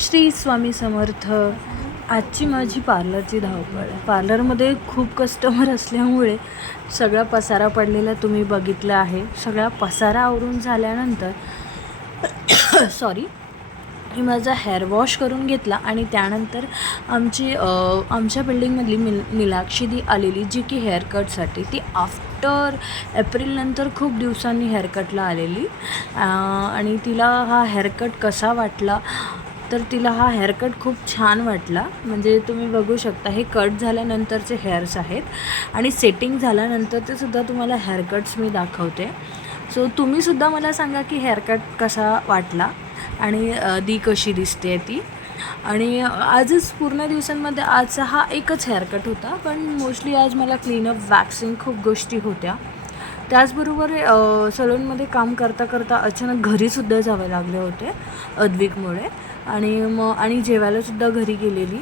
श्री स्वामी समर्थ. आजची माझी पार्लरची धावपळ. पार्लरमध्ये खूप कस्टमर असल्यामुळे सगळा पसारा पडलेला तुम्ही बघितला आहे. सगळा पसारा आवरून झाल्यानंतर सॉरी मी माझा हेअर वॉश करून घेतला आणि त्यानंतर आमच्या बिल्डिंगमधली मीनाक्षी दी आलेली, जी की हेअरकटसाठी. ती आफ्टर एप्रिलनंतर खूप दिवसांनी हेअरकटला आलेली आणि तिला हा हेअरकट कसा वाटला तर तिला हा हेअरकट खूप छान वाटला. म्हणजे तुम्ही बघू शकता, हे कट झाल्यानंतरचे हेअर्स आहेत आणि सेटिंग झाल्यानंतरचे सुद्धा तुम्हाला हेअरकट्स मी दाखवते. सो तुम्हीसुद्धा मला सांगा की हेअरकट कसा वाटला आणि दी कशी दिसते ती. आणि आजच पूर्ण दिवसांमध्ये आजचा हा एकच हेअरकट होता, पण मोस्टली आज मला क्लीनअप, वॅक्सिंग खूप गोष्टी होत्या. त्याचबरोबर सलूनमध्ये काम करता करता अचानक घरीसुद्धा जावे लागले होते अद्विकमुळे. आणि जेवायलासुद्धा घरी गेलेली.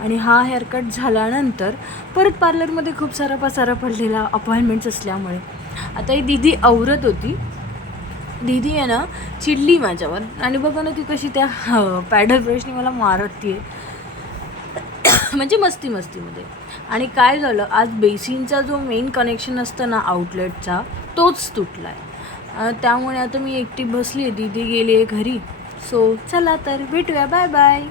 आणि हा हेअरकट झाल्यानंतर परत पार्लरमध्ये खूप सारा पसारा पडलेला अपॉइंटमेंट्स असल्यामुळे. आता ही दीदी आवरत होती. दीदी आहे ना, चिडली माझ्यावर आणि बघा ना ती कशी त्या पॅडल ब्रशने मला मारती आहे म्हणजे मस्तीमध्ये. आणि काय झालं, आज बेसिनचा जो मेन कनेक्शन असतं ना आउटलेटचा, तोच तुटला आहे. त्यामुळे आता मी एकटी बसली आहे, दीदी गेली आहे घरी. सो चला तर भेटूया, बाय बाय.